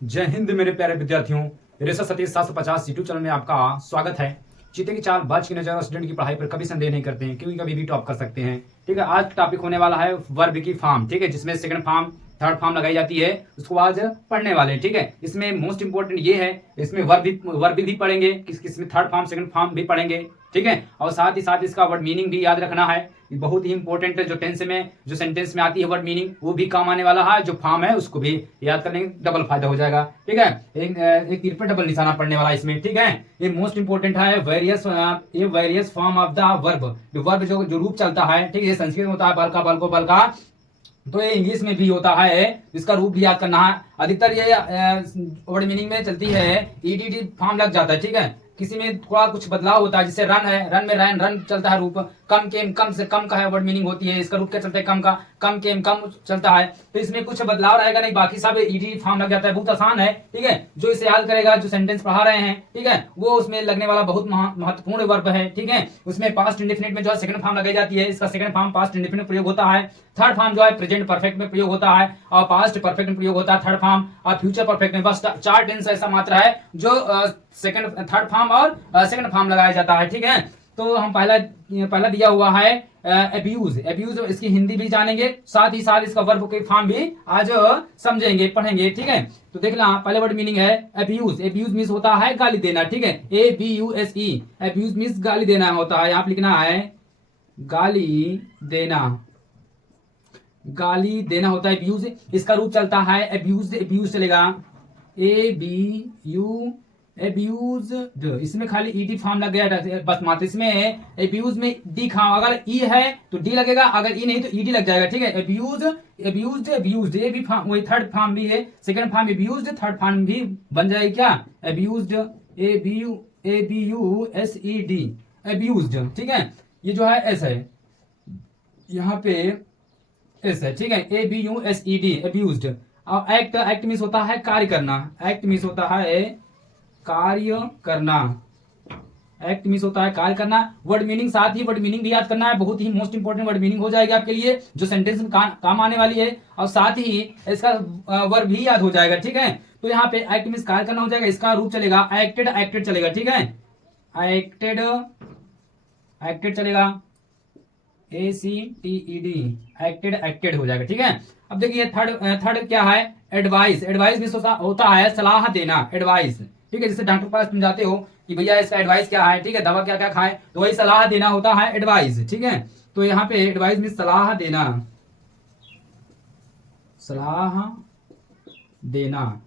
जय हिंद मेरे प्यारे विद्यार्थियों। रेसा सतीश 750 यूट्यूब चैनल में आपका स्वागत है। चीते की चाल बाज की नजर और स्टूडेंट की पढ़ाई पर कभी संदेह नहीं करते हैं, क्योंकि कभी भी टॉप कर सकते हैं। ठीक है, आज टॉपिक होने वाला है वर्ब की फॉर्म। ठीक है, जिसमें सेकंड फॉर्म थर्ड फॉर्म लगाई जाती है, उसको आज पढ़ने वाले हैं। ठीक है, इसमें मोस्ट इंपोर्टेंट ये है, इसमें वर्ब भी पढ़ेंगे, किसमें थर्ड फॉर्म सेकंड फॉर्म भी पढ़ेंगे। ठीक है, और साथ ही साथ इसका वर्ड मीनिंग भी याद रखना है, बहुत ही इंपॉर्टेंट है। जो टेंस में जो सेंटेंस में आती है वर्ड मीनिंग, वो भी काम आने वाला है। जो फॉर्म है उसको भी याद करने डबल फायदा हो जाएगा। ठीक है, एक तीर पर डबल निशाना पड़ने वाला इसमें। ठीक है, ये मोस्ट इंपॉर्टेंट है। Various form of the verb, जो रूप चलता है। ठीक है, ये संस्कृत में होता है बल का, बल को बल का, तो ये इंग्लिश में भी होता है, इसका रूप भी याद करना है। अधिकतर ये वर्ड मीनिंग में चलती है, ईडीडी फॉर्म लग जाता है। ठीक है, किसी में थोड़ा कुछ बदलाव होता है, जैसे रन है, रन में रन चलता है रूप। कम के कम से कम का है वर्ड मीनिंग होती है, इसका रूप क्या चलता है, कम का। कम के कम चलता है, तो इसमें कुछ बदलाव रहेगा नहीं, बाकी सब ईडी फॉर्म लग जाता है। बहुत आसान है। ठीक है, जो इसे याद करेगा, जो सेंटेंस पढ़ा रहे हैं, ठीक है, वो उसमें लगने वाला बहुत महत्वपूर्ण वर्ब है। ठीक है, उसमें पास्ट इंडेफिनिट में जो है सेकंड फॉर्म लगाई जाती है, इसका सेकंड फॉर्म पास्ट इंडेफिनिट प्रयोग होता है। थर्ड फॉर्म जो है प्रेजेंट परफेक्ट में प्रयोग होता है, और पास्ट परफेक्ट में प्रयोग होता है थर्ड फॉर्म, और फ्यूचर परफेक्ट में। बस चार टेंस ऐसा मात्र है जो सेकंड थर्ड फॉर्म और सेकंड फॉर्म लगाया जाता है। ठीक है, तो हम पहला दिया हुआ है अब्यूज। इसकी हिंदी भी जानेंगे, साथ ही साथ इसका वर्ब के फॉर्म भी आज समझेंगे, पढ़ेंगे। ठीक है, तो देखना पहले वर्ड मीनिंग है अब्यूज। अब्यूज मीन्स होता है गाली देना। ठीक है, ABUSE, अब्यूज मीन्स गाली देना होता है। आप लिखना है गाली देना, गाली देना होता है अब्यूज। इसका रूप चलता है अब्यूज चलेगा, ABU एब्यूज। इसमें खाली ईडी फॉर्म लग गया बस मात्र। इसमें एब्यूज में डी खाम, अगर ई है तो डी लगेगा, अगर ई नहीं तो ईडी लग जाएगा। ठीक है, एब्यूज्ड ये भी फॉर्म, वही थर्ड फॉर्म भी है। सेकंड फॉर्म एब्यूज्ड, थर्ड फॉर्म भी बन जाएगी क्या, एब्यूज्ड, ABUSED, एब्यूज्ड। ठीक है, ये जो है एस है, यहाँ पे एस है। ठीक है, ABUSED, एब्यूज्ड। और एक्ट मीन्स होता है कार्य करना। एक्ट मीन्स होता है कार्य करना। एक्ट मीन्स होता है कार्य करना। वर्ड मीनिंग, साथ ही वर्ड मीनिंग भी याद करना है, बहुत ही मोस्ट इंपोर्टेंट वर्ड मीनिंग हो जाएगी आपके लिए, जो सेंटेंस में काम आने वाली है, और साथ ही इसका वर्ब भी याद हो जाएगा। ठीक है, तो यहाँ पे एक्ट मीन्स कार्य करना हो जाएगा, इसका रूप चलेगा एक्टेड चलेगा। ठीक है, एक्टेड चलेगा, ACTED, एक्टेड हो जाएगा। ठीक है, अब देखिए थर्ड क्या है, एडवाइस। एडवाइस मीन्स होता है सलाह देना, एडवाइस। ठीक है, जैसे डॉक्टर के पास तुम जाते हो कि भैया इसका एडवाइस क्या है, ठीक है, दवा क्या क्या खाएं, तो वही सलाह देना होता है एडवाइस। ठीक है, तो यहाँ पे एडवाइस मीन्स सलाह देना, सलाह देना।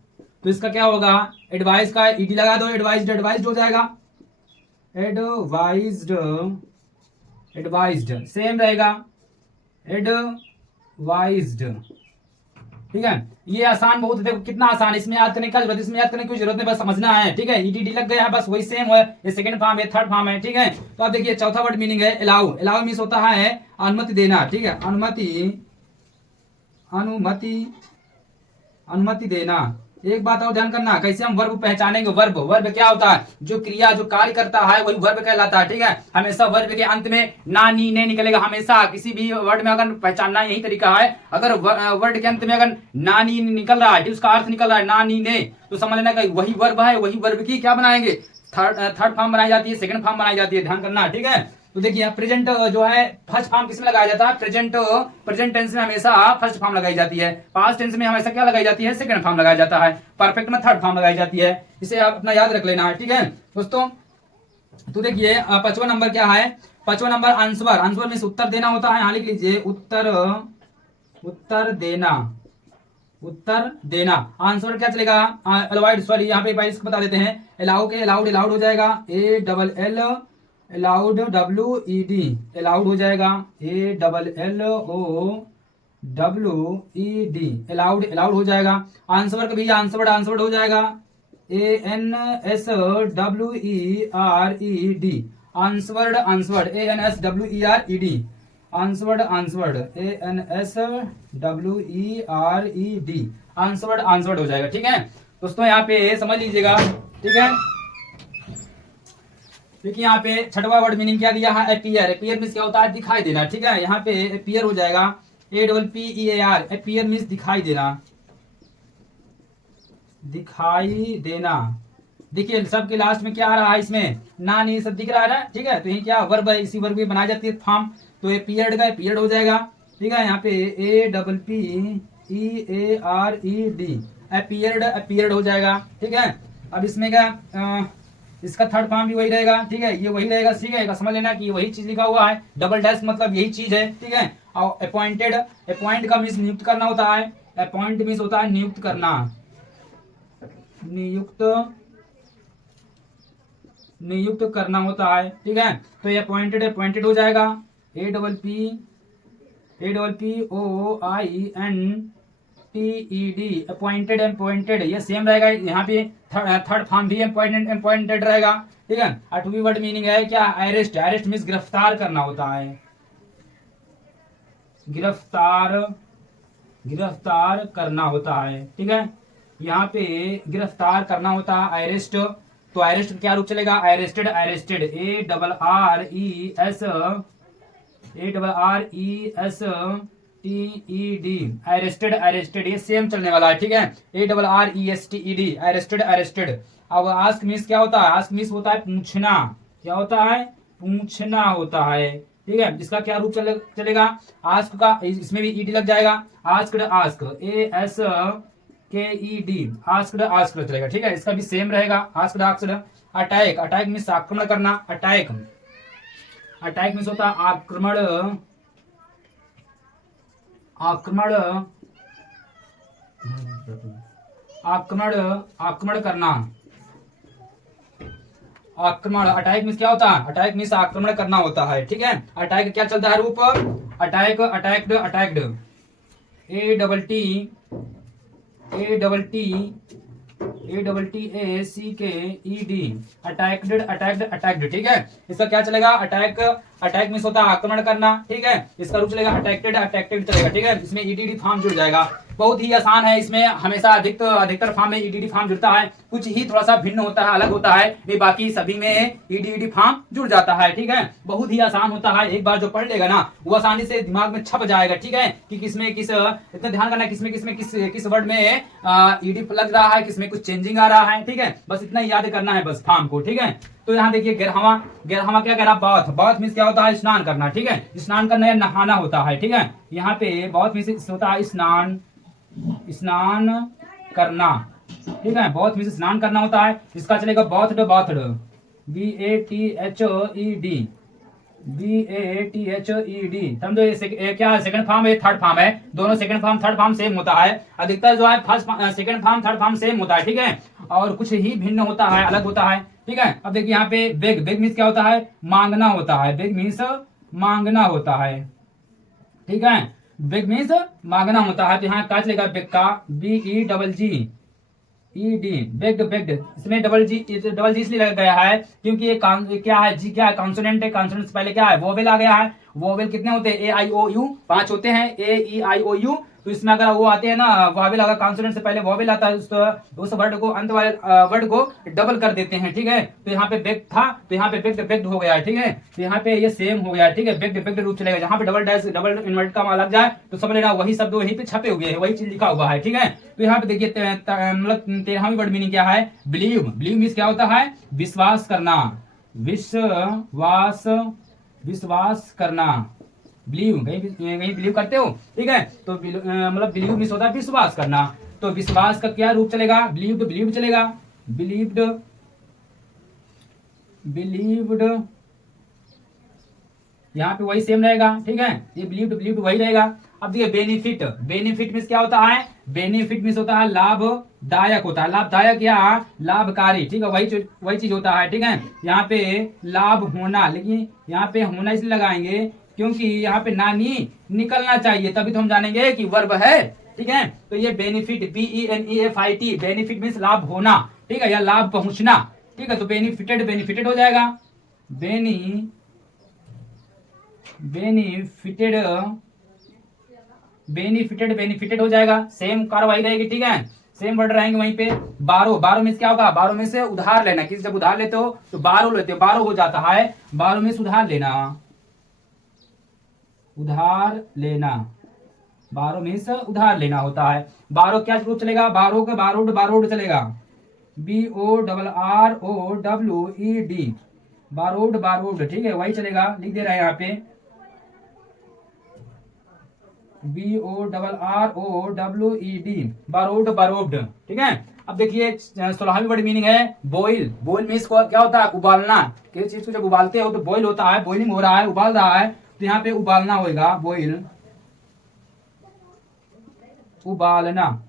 तो इसका क्या होगा, एडवाइस का ईडी लगा दो, एडवाइज्ड हो जाएगा, एडवाइज्ड सेम रहेगा, एडवाइज्ड। ठीक है, ये आसान बहुत है, देखो कितना आसान है, इसमें याद करने का जरूरत, इसमें याद करने की जरूरत नहीं, बस समझना है। ठीक है, ईडी लग गया है, बस वही सेम है, ये सेकंड फॉर्म है, थर्ड फॉर्म है। ठीक है, तो आप देखिए चौथा वर्ड मीनिंग है अलाउ। अलाउ मीन्स होता है अनुमति देना। ठीक है, अनुमति देना। एक बात और ध्यान करना, कैसे हम वर्ब पहचानेंगे। वर्ब क्या होता है, जो क्रिया जो कार्य करता है वही वर्ब कहलाता है। ठीक है, हमेशा वर्ब के अंत में ना नी ने निकलेगा, हमेशा किसी भी वर्ड में अगर पहचानना यही तरीका है, अगर वर्ड के अंत में अगर ना नी निकल रहा है, उसका अर्थ निकल रहा है ना नी ने, तो समझ लेना कि वही वर्ब है। वही वर्ब की क्या बनाएंगे, थर्ड फॉर्म बनाई जाती है, सेकंड फॉर्म बनाई जाती है, ध्यान करना। ठीक है, तो देखिए प्रेजेंट जो है फर्स्ट फॉर्म किसमें लगाया जाता है, प्रेजेंट टेंस में हमेशा फर्स्ट फॉर्म लगाई जाती है, पास्ट टेंस में हमेशा क्या लगाई जाती है, सेकंड फॉर्म लगाया जाता है, परफेक्ट में थर्ड फॉर्म लगाई जाती है। इसे आप अपना याद रख लेना है। ठीक है दोस्तों, तो देखिए पांचवा नंबर क्या है, पांचवा नंबर आंसर। आंसर मीन्स उत्तर देना होता है, यहाँ लिख लीजिए उत्तर देना। आंसर क्या चलेगा, अवॉइड, सॉरी यहाँ पे बता देते हैं, अलाउड हो जाएगा, ALL अलाउड, WED अलाउड हो जाएगा, ALLOWED अलाउड हो जाएगा। आंसर का भी आंसवर्ड हो जाएगा, ANSWERED आंसवर्ड, ANSWERED आंसवर्ड, आंसवर्ड हो जाएगा। ठीक है दोस्तों, यहाँ पे समझ लीजिएगा। ठीक है, देखिए यहाँ पे छठवा वर्ड मीनिंग क्या दिया है, अपीयर मीन्स क्या होता है, दिखाई देना। ठीक है, यहाँ पे अपीयर हो जाएगा, APPEAR, अपीयर मीन्स दिखाई देना। दिखाई देना। देखिए सबके लास्ट में क्या आ रहा है, इसमें नान, ये सब दिख रहा है ना, ठीक है। तो ये क्या वर्ब है, इसी वर्ब की बनाई जाती है फॉर्म। तो ये पीरियड का पीरियड हो जाएगा, ठीक है। यहाँ पे APPEARED पीरियड, पीरियड हो जाएगा, ठीक है। अब इसमें क्या इसका थर्ड फॉर्म भी वही रहेगा, ठीक है। ये वही रहेगा, ठीक है। समझ लेना कि वही चीज लिखा हुआ है, डबल डैश मतलब यही चीज है, ठीक है। और अपॉइंटेड, अपॉइंट का मीन्स नियुक्त करना होता है, अपॉइंट मीन्स होता है नियुक्त करना, नियुक्त, नियुक्त करना होता है, ठीक है। तो ये अपॉइंटेड, अपॉइंटेड हो जाएगा, APPOINTED, अपॉइंटेड, अपॉइंटेड, ये सेम रहेगा। यहाँ पे थर्ड फॉर्म भी अपॉइंटेड, अपॉइंटेड रहेगा, ठीक है। आठवीं वर्ड मीनिंग है क्या, अरेस्ट, अरेस्ट मीन्स गिरफ्तार करना होता है, गिरफ्तार, गिरफ्तार करना होता है, ठीक है। यहाँ पे गिरफ्तार करना होता है अरेस्ट। तो अरेस्ट क्या रूप चलेगा, arrested, arrested, ARRESTED, arrested, arrested, ये सेम चलने वाला है, ठीक है। ARRESTED, arrested, arrested. अब आस्क मीन्स क्या होता है, आस्क मीन्स होता है पूछना, क्या होता है, पूछना होता है, ठीक है। इसका क्या रूप चलेगा, आस्क का, इसमें भी ईडी लग जाएगा, asked, ask, ASKED, asked, asked चलेगा, ठीक है। इसका भी सेम रहेगा, asked, asked. Attack, attack means आक्रमण करना, अटैक, अटैक मीन्स होता है आक्रमण, आक्रमण, आक्रमण, आक्रमण करना, आक्रमण। अटैक मीन्स क्या होता है, अटैक मीन्स आक्रमण करना होता है, ठीक है। अटैक क्या चलता है रूप, attack, attacked, attacked, ATTACKED, attacked, attacked, attacked, ठीक है। इसका क्या चलेगा, अटैक, अटैक मीन्स होता है आक्रमण करना, ठीक है। इसका रूप चलेगा अटैक्टेड, अटैक्टेड चलेगा, ठीक है। इसमें EDD फॉर्म जुड़ जाएगा, बहुत ही आसान है। इसमें हमेशा अधिकतर फॉर्म में EDD फॉर्म जुड़ता है, कुछ ही थोड़ा सा भिन्न होता है, अलग होता है, ये बाकी सभी में EDD फॉर्म जुड़ जाता है, ठीक है। बहुत ही आसान होता है, एक बार जो पढ़ लेगा ना वो आसानी से दिमाग में छप जाएगा, ठीक है। कि किसमें किस, इतना ध्यान करना किसमें किसमें किस वर्ड में ED लग रहा है, किसमें कुछ चेंजिंग आ रहा है, ठीक है। बस इतना याद करना है बस फॉर्म को, ठीक है। तो यहाँ देखिए गिरहवा, गिरहवा क्या कह रहा, बाथ, बाथ मीन्स क्या होता है, स्नान करना, ठीक है। स्नान करना या नहाना होता है, ठीक है। यहाँ पे बाथ मीन्स होता है स्नान, स्नान करना, ठीक है। बाथ मीन्स स्नान करना होता है। इसका चलेगा बाथड, बाथड, BATHED, BATHED, समझो। ये क्या है, सेकंड फॉर्म है, थर्ड फॉर्म है, दोनों second form third form same होता है। अधिकतर जो है first second form third form same होता है, ठीक है। और कुछ ही भिन्न होता है, अलग होता है, ठीक है। अब देखिए यहाँ पे बेग, बेग मीन्स क्या होता है, मांगना होता है, बेग मीन्स मांगना होता है, ठीक है। बेग मीन्स मांगना होता है। तो यहाँ क्या चलेगा, बेग का, BEGGED, बेग्ड, बेग्ड, इसमें डबल जी इसलिए लगा गया है क्योंकि ये क्या है, जी क्या है, कॉन्सोनेंट है, कॉन्सोनेंट से पहले क्या है, वोवेल आ गया है। वोवेल कितने होते हैं, AIOU, 5 होते हैं, AEIOU। तो इसमें अगर वो आते हैं ना, वोवेल अगर कॉन्सोनेंट से पहले वोवेल आता है, उस वर्ड को, अंत वाले वर्ड को डबल कर देते हैं, ठीक है। तो यहाँ पे बेग था, तो यहाँ पे बेग्ड, बेग्ड हो गया है, ठीक है। तो यहाँ पे ये सेम हो गया है, ठीक है, बेग्ड, बेग्ड रूप चलेगा। जहाँ पे डबल डैश, डबल इन्वर्ट का लग जाए तो समझ लेना वही शब्द वहीं पे छपे हुए हैं, वही चीज लिखा हुआ है, ठीक है। तो यहाँ पे देखिए मतलब 13वीं वर्ड मीनिंग क्या है, बिलीव, बिलीव मीन्स क्या होता है, विश्वास करना, विश्वास, विश्वास करना, बिलीव, कहीं बिलीव करते हो, ठीक है। तो मतलब बिलीव मीन्स होता है विश्वास करना। तो विश्वास का क्या रूप चलेगा, बिलीव्ड, बिलीव्ड चलेगा, बिलीव्ड, बिलीव्ड, यहाँ पे वही सेम रहेगा, ठीक है। ये बिलीव्ड, बिलीव्ड वही रहेगा। अब देखिए बेनिफिट, बेनिफिट मीन्स क्या होता है, बेनिफिट मीन्स होता है लाभदायक होता है, लाभदायक या लाभकारी, ठीक है, वही चीज होता है, ठीक है। यहाँ पे लाभ होना, लेकिन यहाँ पे होना इसलिए लगाएंगे क्योंकि यहाँ पे नानी निकलना चाहिए, तभी तो हम जानेंगे कि वर्ब है, ठीक है। तो ये बेनिफिट, BENEFIT, बेनिफिट मीन्स लाभ होना, ठीक है, या लाभ पहुंचना, ठीक है। तो बेनिफिटेड, बेनिफिटेड हो जाएगा, बेनिफिटेड, बेनिफिटेड, बेनिफिटेड हो जाएगा, सेम कार्रवाई रहेगी, ठीक है, सेम वर्ड रहेंगे वहीं पे। बारो, बारो मीन्स क्या होगा, बारो में से उधार लेना, किसी जब उधार लेते हो तो बारो लेते हो, बारो हो जाता है, बारो में से उधार लेना, उधार लेना, बारो मीन्स उधार लेना होता है। बारो क्या रूप चलेगा, बारो का बारोड, बारोड चलेगा, BORROWED, बारोड बारोड, ठीक है वही चलेगा, लिख दे रहा है यहाँ पे BORROWED, बारोड बारोड, ठीक है। अब देखिए 16वीं वर्ड मीनिंग है बॉइल। बॉइल मीन्स क्या होता है, उबालना। किसी चीज को जब उबालते हो तो बॉइल होता है, बॉइलिंग हो रहा है, उबाल रहा है, तो यहाँ पे उबालना होगा, बॉइल, उबालना।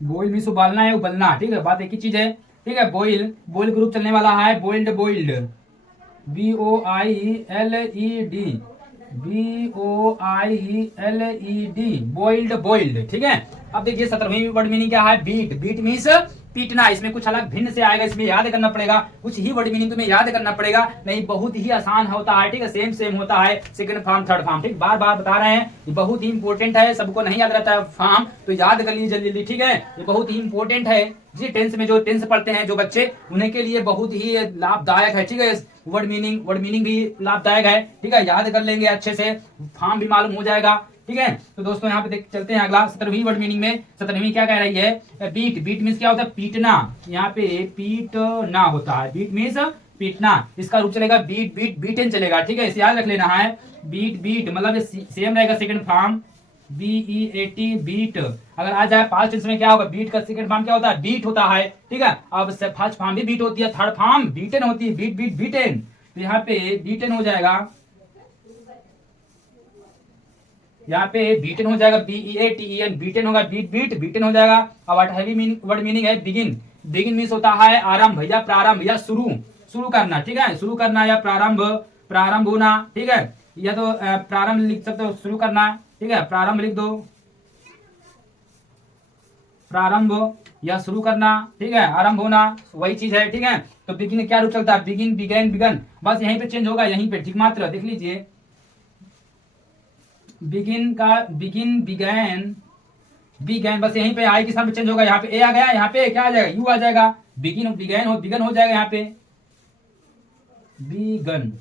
बॉइल मीन्स उबालना है, उबलना, ठीक है, बात एक ही चीज है, ठीक है। बॉइल, बॉइल ग्रुप चलने वाला है boiled, boiled, BOILED, BOILED, boiled, boiled, ठीक है। अब देखिए 17वीं वर्ड मीनिंग क्या है, बीट। बीट मीन्स पीटना। इसमें कुछ अलग भिन्न से आएगा, इसमें याद करना पड़ेगा, कुछ ही वर्ड मीनिंग तुम्हें याद करना पड़ेगा, नहीं बहुत ही आसान होता है, ठीक है, सेम सेम होता है, सेकंड फॉर्म थर्ड फॉर्म, ठीक, बार बार बता रहे हैं, ये बहुत ही इंपॉर्टेंट है, सबको नहीं याद रहता है फॉर्म, तो याद कर लीजिए जल्दी जल्दी, ठीक है, ये बहुत ही इंपॉर्टेंट है जी। टेंस में जो टेंस पढ़ते हैं जो बच्चे, उन्हें के लिए बहुत ही लाभदायक है, ठीक है। वर्ड मीनिंग भी लाभदायक है, ठीक है, याद कर लेंगे अच्छे से, फॉर्म भी मालूम हो जाएगा, ठीक है। तो दोस्तों यहाँ पे देख चलते हैं अगला 17वीं वर्ड मीनिंग में। 17वीं क्या कह रही है, बीट। बीट मीन्स क्या होता है, पीटना, यहाँ पे पीटना होता है, बीट मीन्स पीटना। इसका रूप चलेगा बीट, बीट, बीटन चलेगा, ठीक है, इसे याद रख लेना है, बीट, बीट मतलब सेम रहेगा, सेकंड फॉर्म BEAT, बीट। अगर आ जाए पास्ट टेंस में क्या होगा, बीट का सेकंड फॉर्म क्या होता है, बीट होता है, ठीक है। अब फर्स्ट फॉर्म भी बीट होती है, थर्ड फॉर्म बीटन होती है, बीट, बीट, बीटन, तो यहाँ पे बीटन हो जाएगा, यहाँ पे बीटन हो जाएगा, BEATEN, बीटन होगा, बीट, बीट, बीटन हो जाएगा। अब 18वीं वर्ड मीनिंग है बिगिन। बिगिन मीन्स होता है आरंभ या प्रारंभ या शुरू, शुरू करना, ठीक है, शुरू करना या प्रारंभ, प्रारंभ होना, ठीक है, या तो प्रारंभ लिख सकते हो, शुरू करना, ठीक है, प्रारंभ लिख दो, प्रारंभ या शुरू करना, ठीक है, आरंभ होना, वही चीज है, ठीक है। तो बिगिन क्या रूप चलता है, बिगिन, बिगेन, बिगन, बस यहीं पे चेंज होगा, यहीं पे, ठीक, मात्र देख लीजिए, बिगिन का बिगिन, बिगैन, बिगैन, बस यहीं पे आई के साथ चेंज होगा, यहाँ पे ए आ गया, यहाँ पे क्या आ जाएगा, यू आ जाएगा, बिगिन, बिगैन हो, बिगन हो जाएगा, यहाँ पे बिगन,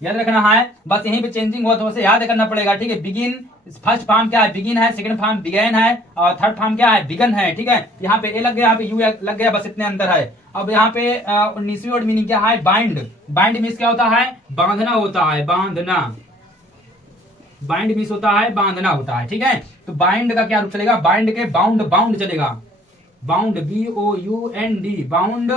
याद रखना है, बस यहीं पे चेंजिंग हुआ तो उसे याद करना पड़ेगा, ठीक है। बिगिन फर्स्ट फॉर्म क्या है, बिगिन है, सेकंड फॉर्म बिगैन है, और थर्ड फॉर्म क्या है, बिगन है, ठीक है। यहाँ पे ए लग गया, यहाँ पे यू लग गया, बस इतने अंदर है। अब यहाँ पे 19वीं वर्ड मीनिंग क्या है, बाइंड। बाइंड मीन्स क्या होता है, बांधना होता है, बांधना, बाइंड मीन्स होता है बांधना होता है, ठीक है। तो बाइंड का क्या रूप चलेगा, बाइंड के बाउंड, बाउंड चलेगा, bound, BOUND, bound,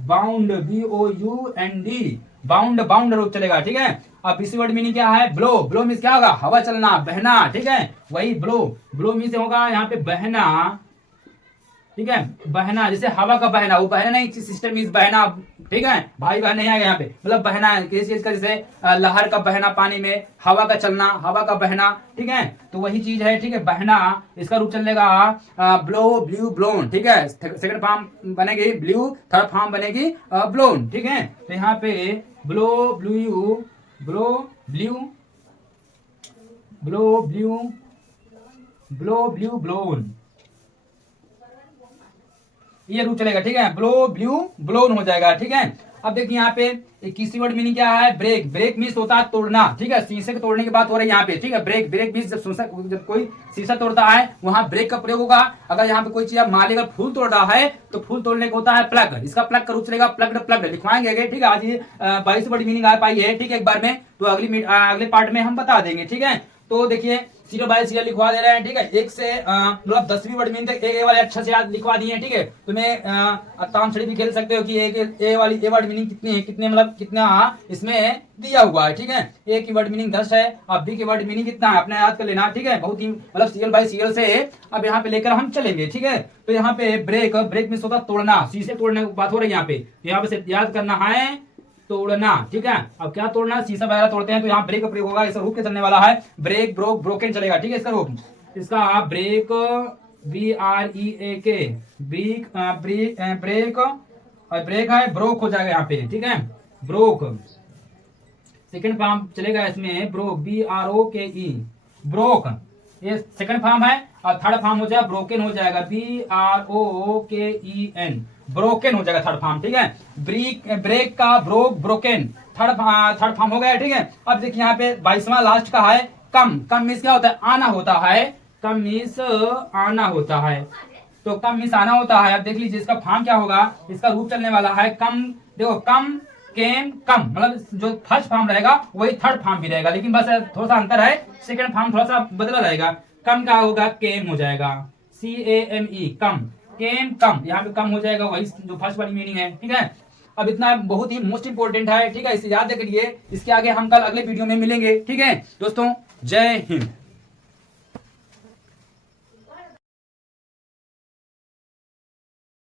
bound, BOUND, bound, bound रूप चलेगा, ठीक है। अब इसी वर्ड मीनिंग क्या है, ब्लो। ब्लो मीन्स क्या होगा, हवा चलना, बहना, ठीक है, वही ब्लो। ब्लो मीन्स होगा यहाँ पे बहना, ठीक है, बहना, जैसे हवा का बहना, वो बहना नहीं, सिस्टर मीन्स बहना, ठीक है, भाई बहन नहीं आएगा यहाँ पे, मतलब बहना है किसी चीज का, जैसे लहर का बहना पानी में, हवा का चलना, हवा का बहना, ठीक है, तो वही चीज है, ठीक है, बहना। इसका रूप चलेगा ब्लो, ब्लू, ब्लोन, ठीक है, सेकंड फॉर्म बनेगी ब्लू, थर्ड फॉर्म बनेगी ब्लोन, ठीक है। तो यहाँ पे blow, blue, blow, blue, blow, blue, blow, blue, blown, ये रूप चलेगा, ठीक है, ब्लो, ब्लू, ब्लोन हो जाएगा, ठीक है। अब देखिए यहाँ पे 21वीं वर्ड मीनिंग क्या है, ब्रेक। ब्रेक मीन्स होता है तोड़ना, ठीक है, शीशे को तोड़ने की बात हो रही है यहाँ पे, ठीक है। ब्रेक, ब्रेक मीन्स जब कोई शीशा तोड़ता है वहां ब्रेक का प्रयोग होगा। अगर यहाँ पे कोई चीज माली अगर फूल तोड़ रहा है तो फूल तोड़ने का होता है प्लग, इसका प्लग का रूप चलेगा प्लग्ड, प्लग्ड लिखवाएंगे, ठीक है। आज ये 22 वर्ड मीनिंग आ पाई है, ठीक है, एक बार में, तो अगले पार्ट में हम बता देंगे, ठीक है। तो देखिए सीरियल बाय सीरियल लिखवा दे रहे हैं, ठीक है, एक से मतलब 10वीं वर्ड मीनिंग तक ए वाले अच्छा से याद लिखवा दिए हैं, ठीक है। तुम्हें ताम छड़ी भी खेल सकते हो कि ए वाली ए वर्ड मीनिंग कितनी है, कितने मतलब कितना इसमें दिया हुआ है, ठीक है। ए की वर्ड मीनिंग 10 है, अब बी की वर्ड मीनिंग कितना है अपने याद कर लेना, ठीक है। बहुत ही मतलब सीरियल बाय सीरियल से अब यहाँ पे लेकर हम चलेंगे, ठीक है। तो यहाँ पे ब्रेक, ब्रेक मीन्स होता तोड़ना, शीशे तोड़ने की बात हो रही है यहाँ पे, यहाँ पे याद करना है तोड़ना, ठीक है। अब क्या तोड़ना, शीशा वगैरह तोड़ते हैं तो यहाँ ब्रेक का प्रयोग होगा, इसका रूप क्या चलने वाला है, ब्रेक, ब्रोक, ब्रोकन चलेगा, ठीक है। इसका रूप, इसका ब्रेक, BREAK, ब्रेक, ब्रेक, और ब्रेक है ब्रोक हो जाएगा यहाँ पे, ठीक है, ब्रोक। सेकंड फॉर्म चलेगा इसमें ब्रोक, BROKE, ब्रोक, ये सेकंड फॉर्म है। और थर्ड फॉर्म हो जाएगा ब्रोकन हो जाएगा, BROKEN, ब्रोकन हो जाएगा थर्ड फॉर्म, ठीक है। ब्रेक, ब्रेक का ब्रोक, ब्रोकन, थर्ड फॉर्म हो गया, ठीक है। अब देखिए यहाँ पे 22वां लास्ट का है कम, कम मीन्स क्या होता है, आना होता है, कम मीन्स आना होता है, तो कम मीन्स आना होता है। अब देख लीजिए इसका फॉर्म क्या होगा, इसका रूप चलने वाला है कम, देखो कम केम कम, मतलब जो फर्स्ट फॉर्म रहेगा वही थर्ड फॉर्म भी रहेगा, लेकिन बस थोड़ा सा अंतर है, सेकंड फॉर्म थोड़ा सा बदला रहेगा। कम का होगा केम हो जाएगा, CAME कम, केम कम, यहाँ पे कम हो जाएगा, वही जो फर्स्ट वाली मीनिंग है, ठीक है। अब इतना बहुत ही मोस्ट इंपोर्टेंट है, ठीक है, इसे याद रखिए। इसके आगे हम कल अगले वीडियो में मिलेंगे, ठीक है दोस्तों। जय हिंद।